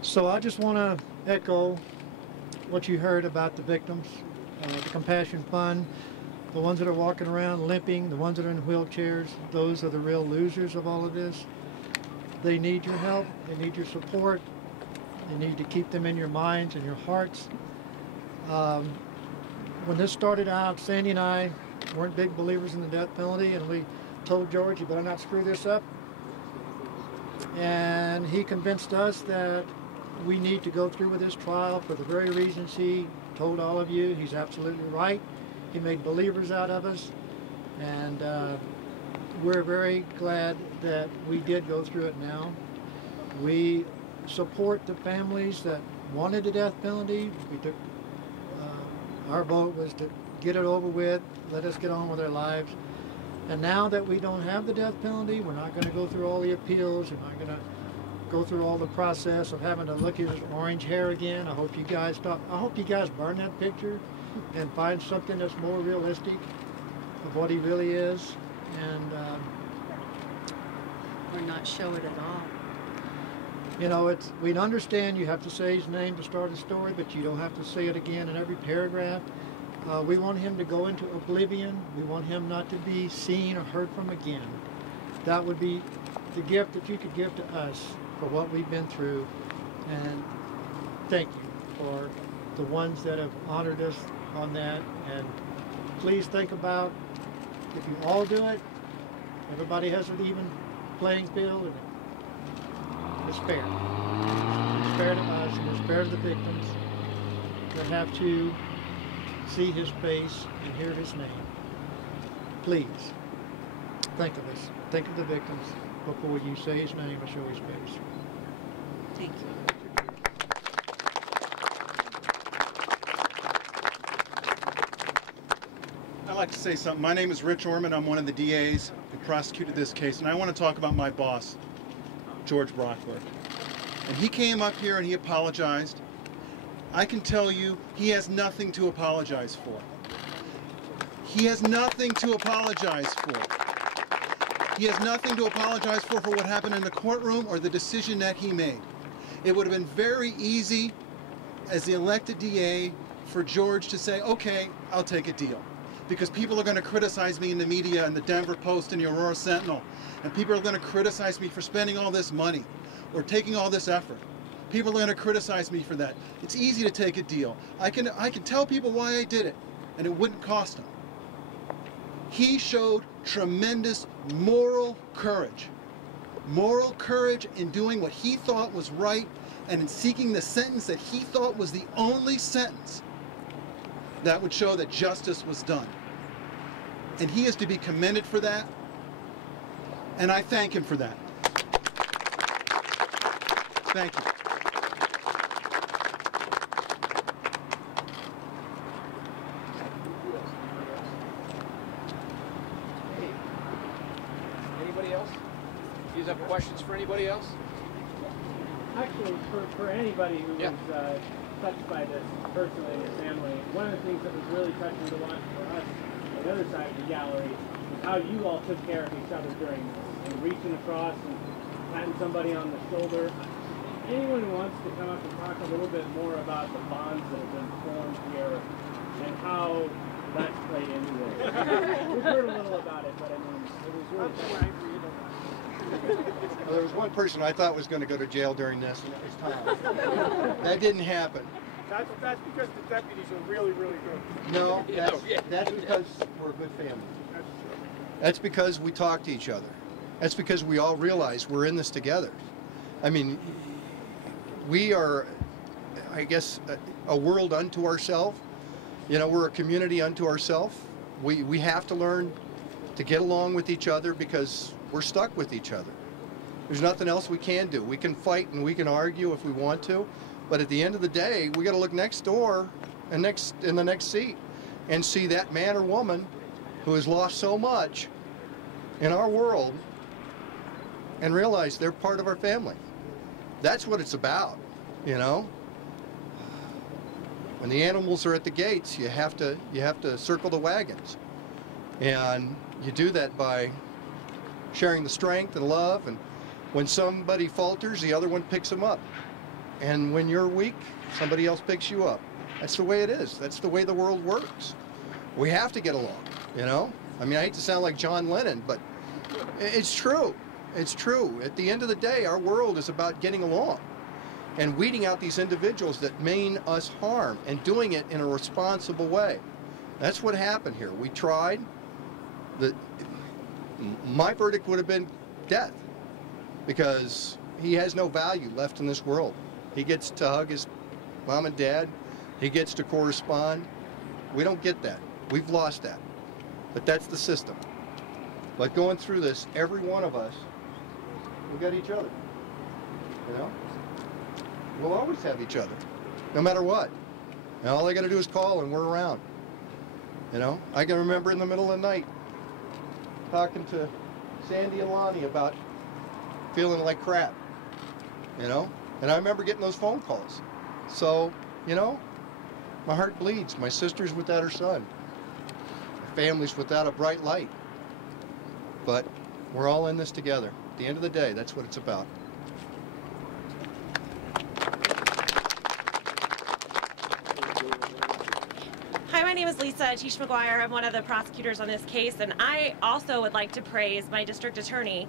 So I just want to echo what you heard about the victims, the Compassion Fund, the ones that are walking around limping, the ones that are in wheelchairs. Those are the real losers of all of this. They need your help. They need your support. You need to keep them in your minds and your hearts. When this started out, Sandy and I weren't big believers in the death penalty, and we told George, you better not screw this up. And he convinced us that we need to go through with this trial for the very reasons he told all of you. He's absolutely right. He made believers out of us, and we're very glad that we did go through it now. We support the families that wanted the death penalty. We took, our vote was to get it over with, let us get on with our lives. And now that we don't have the death penalty, we're not going to go through all the appeals. We're not going to go through all the process of having to look at his orange hair again. I hope you guys stop. I hope you guys burn that picture and find something that's more realistic of what he really is, and or not show it at all. You know, we understand you have to say his name to start a story, but you don't have to say it again in every paragraph. We want him to go into oblivion. We want him not to be seen or heard from again. That would be the gift that you could give to us for what we've been through. And thank you for the ones that have honored us on that. And please think about, if you all do it, everybody has an even playing field, and it's fair. It's fair to us, and it's fair to the victims that have to see his face and hear his name. Please, think of us. Think of the victims before you say his name or show his face. Thank you. I'd like to say something. My name is Rich Orman. I'm one of the DAs who prosecuted this case, and I want to talk about my boss, George Brockler. And he came up here and he apologized. I can tell you, he has nothing to apologize for. He has nothing to apologize for. He has nothing to apologize for what happened in the courtroom or the decision that he made. It would have been very easy, as the elected DA, for George to say, okay, I'll take a deal. Because people are going to criticize me in the media and the Denver Post and the Aurora Sentinel. And people are going to criticize me for spending all this money or taking all this effort. People are going to criticize me for that. It's easy to take a deal. I can tell people why I did it, and it wouldn't cost them. He showed tremendous moral courage. Moral courage in doing what he thought was right and in seeking the sentence that he thought was the only sentence that would show that justice was done. And he is to be commended for that, and I thank him for that. Thank you. Anybody else? You guys have questions for anybody else? Actually, for anybody who was touched by this personally and your family, one of the things that was really touching to watch for us on the other side of the gallery was how you all took care of each other during this, and reaching across and patting somebody on the shoulder. Anyone who wants to come up and talk a little bit more about the bonds that have been formed here and how that's played into it. We've heard a little about it, but I mean, it was really touching. Well, there was one person I thought was going to go to jail during this, and that was Tom. That didn't happen. That's because the deputies are really, really good. No, that's because we're a good family. That's because we talk to each other. That's because we all realize we're in this together. I mean, we are, I guess, a world unto ourselves. You know, we're a community unto ourselves. We have to learn to get along with each other because we're stuck with each other. There's nothing else we can do. We can fight and we can argue if we want to, but at the end of the day, we got to look next door and in the next seat and see that man or woman who has lost so much in our world and realize they're part of our family. That's what it's about, you know? When the animals are at the gates, you have to circle the wagons. And you do that by sharing the strength and love, and when somebody falters, the other one picks them up. And when you're weak, somebody else picks you up. That's the way it is. That's the way the world works. We have to get along, you know? I mean, I hate to sound like John Lennon, but it's true. It's true. At the end of the day, our world is about getting along and weeding out these individuals that mean us harm and doing it in a responsible way. That's what happened here. We tried. My verdict would have been death because he has no value left in this world. He gets to hug his mom and dad. He gets to correspond. We don't get that. We've lost that. But that's the system. But going through this, every one of us, we got each other, you know? We'll always have each other, no matter what. And all I got to do is call and we're around. You know, I can remember in the middle of the night talking to Sandy and Lonnie about feeling like crap, you know? And I remember getting those phone calls. So, you know, my heart bleeds. My sister's without her son. My family's without a bright light. But we're all in this together. At the end of the day, that's what it's about. Hi, my name is Lisa Tish McGuire. I'm one of the prosecutors on this case, and I also would like to praise my district attorney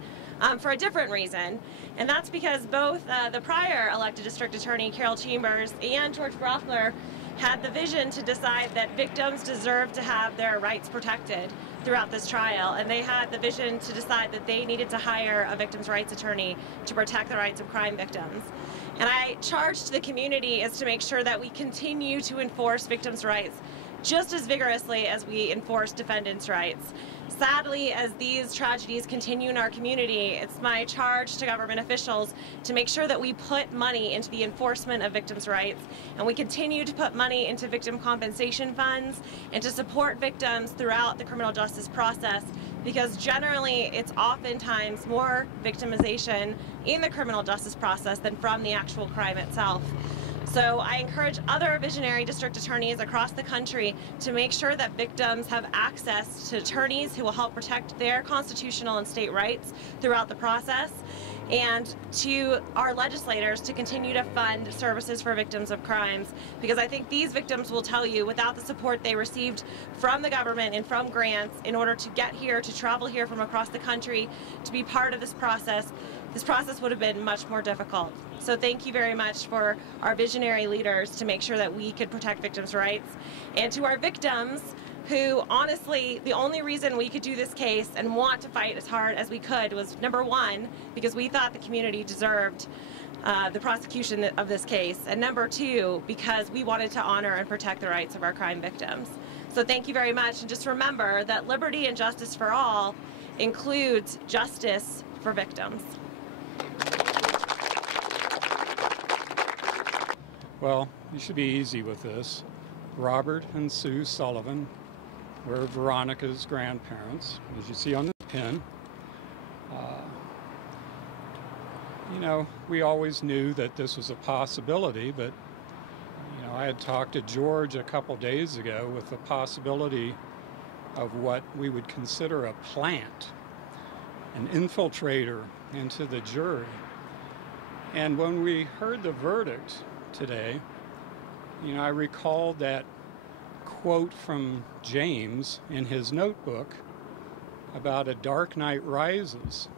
for a different reason, and that's because both the prior elected district attorney, Carol Chambers, and George Brockler had the vision to decide that victims deserve to have their rights protected throughout this trial, and they had the vision to decide that they needed to hire a victims' rights attorney to protect the rights of crime victims. And I charged the community is to make sure that we continue to enforce victims' rights just as vigorously as we enforce defendants' rights. Sadly, as these tragedies continue in our community, it's my charge to government officials to make sure that we put money into the enforcement of victims' rights, and we continue to put money into victim compensation funds and to support victims throughout the criminal justice process, because generally it's oftentimes more victimization in the criminal justice process than from the actual crime itself. So I encourage other visionary district attorneys across the country to make sure that victims have access to attorneys who will help protect their constitutional and state rights throughout the process, and to our legislators to continue to fund services for victims of crimes, because I think these victims will tell you without the support they received from the government and from grants in order to get here, to travel here from across the country, to be part of this process would have been much more difficult. So thank you very much for our visionary leaders to make sure that we could protect victims' rights. And to our victims, who honestly, the only reason we could do this case and want to fight as hard as we could was, number one, because we thought the community deserved the prosecution of this case, and number two, because we wanted to honor and protect the rights of our crime victims. So thank you very much, and just remember that liberty and justice for all includes justice for victims. Well, you should be easy with this. Robert and Sue Sullivan were Veronica's grandparents, as you see on the pin. You know, we always knew that this was a possibility, but, you know, I had talked to George a couple days ago with the possibility of what we would consider a plant, an infiltrator into the jury. And when we heard the verdict today, you know, I recalled that quote from James in his notebook about a dark night rises.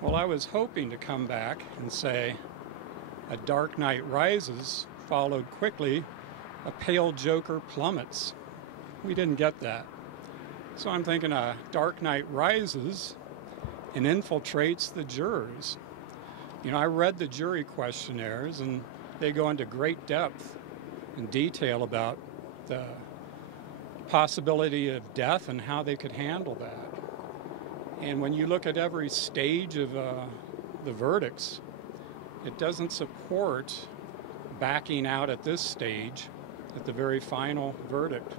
Well, I was hoping to come back and say a dark night rises followed quickly a pale joker plummets. We didn't get that. So I'm thinking a dark night rises and infiltrates the jurors. You know, I read the jury questionnaires, and they go into great depth and detail about the possibility of death and how they could handle that. And when you look at every stage of the verdicts, it doesn't support backing out at this stage, at the very final verdict.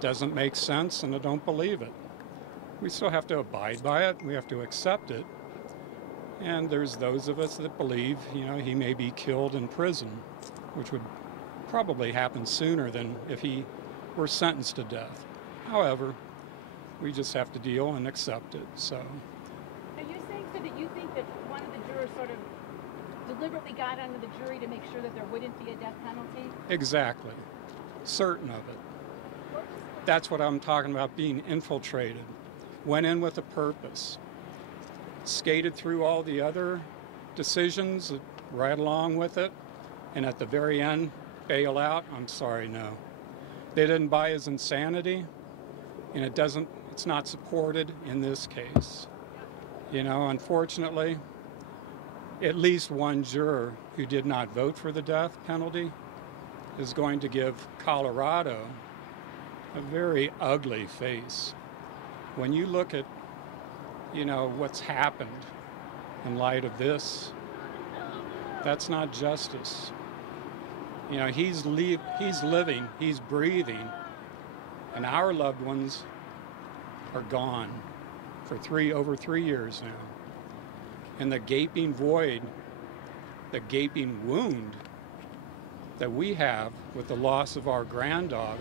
Doesn't make sense, and I don't believe it. We still have to abide by it. We have to accept it. And there's those of us that believe, you know, he may be killed in prison, which would probably happen sooner than if he were sentenced to death. However, we just have to deal and accept it. So. Are you saying so that you think that one of the jurors sort of deliberately got under the jury to make sure that there wouldn't be a death penalty? Exactly. Certain of it. That's what I'm talking about, being infiltrated. Went in with a purpose. Skated through all the other decisions right along with it, and at the very end, bail out. I'm sorry, no. They didn't buy his insanity, and it's not supported in this case. You know, unfortunately, at least one juror who did not vote for the death penalty is going to give Colorado a very ugly face. When you look at, you know, what's happened in light of this, that's not justice. You know, he's living, he's breathing, and our loved ones are gone for over 3 years now. And the gaping void, the gaping wound that we have with the loss of our granddaughter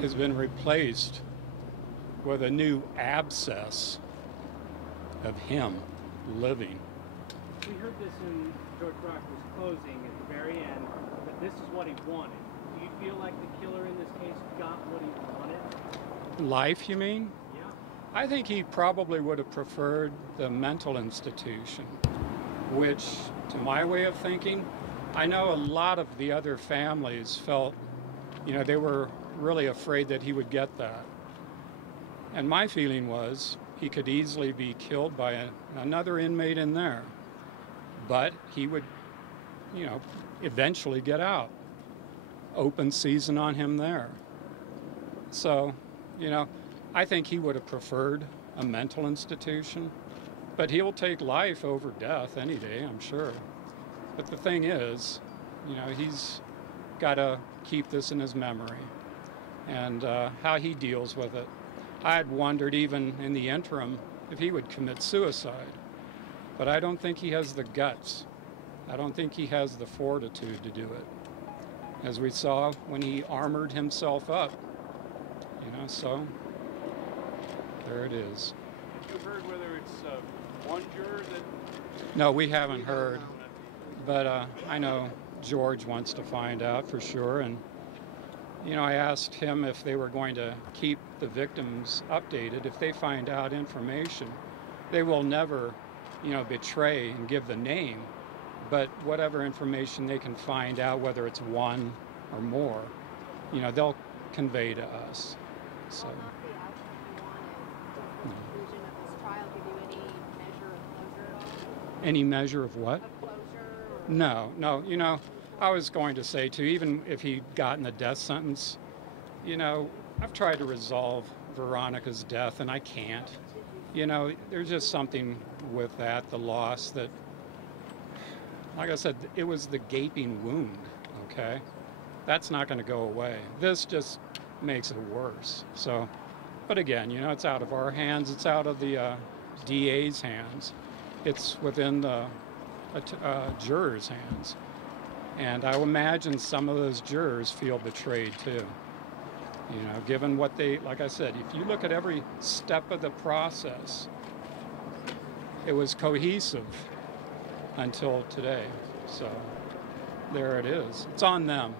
has been replaced with a new abscess of him living. We heard this in George Brocker's closing at the very end, that this is what he wanted. Do you feel like the killer in this case got what he wanted? Life, you mean? Yeah. I think he probably would have preferred the mental institution, which, to my way of thinking, I know a lot of the other families felt, you know, they were really afraid that he would get that. And my feeling was he could easily be killed by another inmate in there, but he would, you know, eventually get out. Open season on him there. So, you know, I think he would have preferred a mental institution, but he'll take life over death any day, I'm sure. But the thing is, you know, he's got to keep this in his memory and how he deals with it. I had wondered even in the interim if he would commit suicide, but I don't think he has the guts. I don't think he has the fortitude to do it. As we saw when he armored himself up, you know, so there it is. Have you heard whether it's one juror that... No, we haven't heard, but I know George wants to find out for sure, and you know, I asked him if they were going to keep the victims updated. If they find out information, they will never, you know, betray and give the name, but whatever information they can find out, whether it's one or more, you know, they'll convey to us. So. Any measure of what? No, you know, I was going to say too, even if he'd gotten a death sentence, you know, I've tried to resolve Veronica's death and I can't. You know, there's just something with that, the loss that, like I said, it was the gaping wound, okay? That's not going to go away. This just makes it worse. So, but again, you know, it's out of our hands. It's out of the DA's hands. It's within the jurors' hands. And I imagine some of those jurors feel betrayed too. You know, given what they, like I said, if you look at every step of the process, it was cohesive until today. So there it is. It's on them.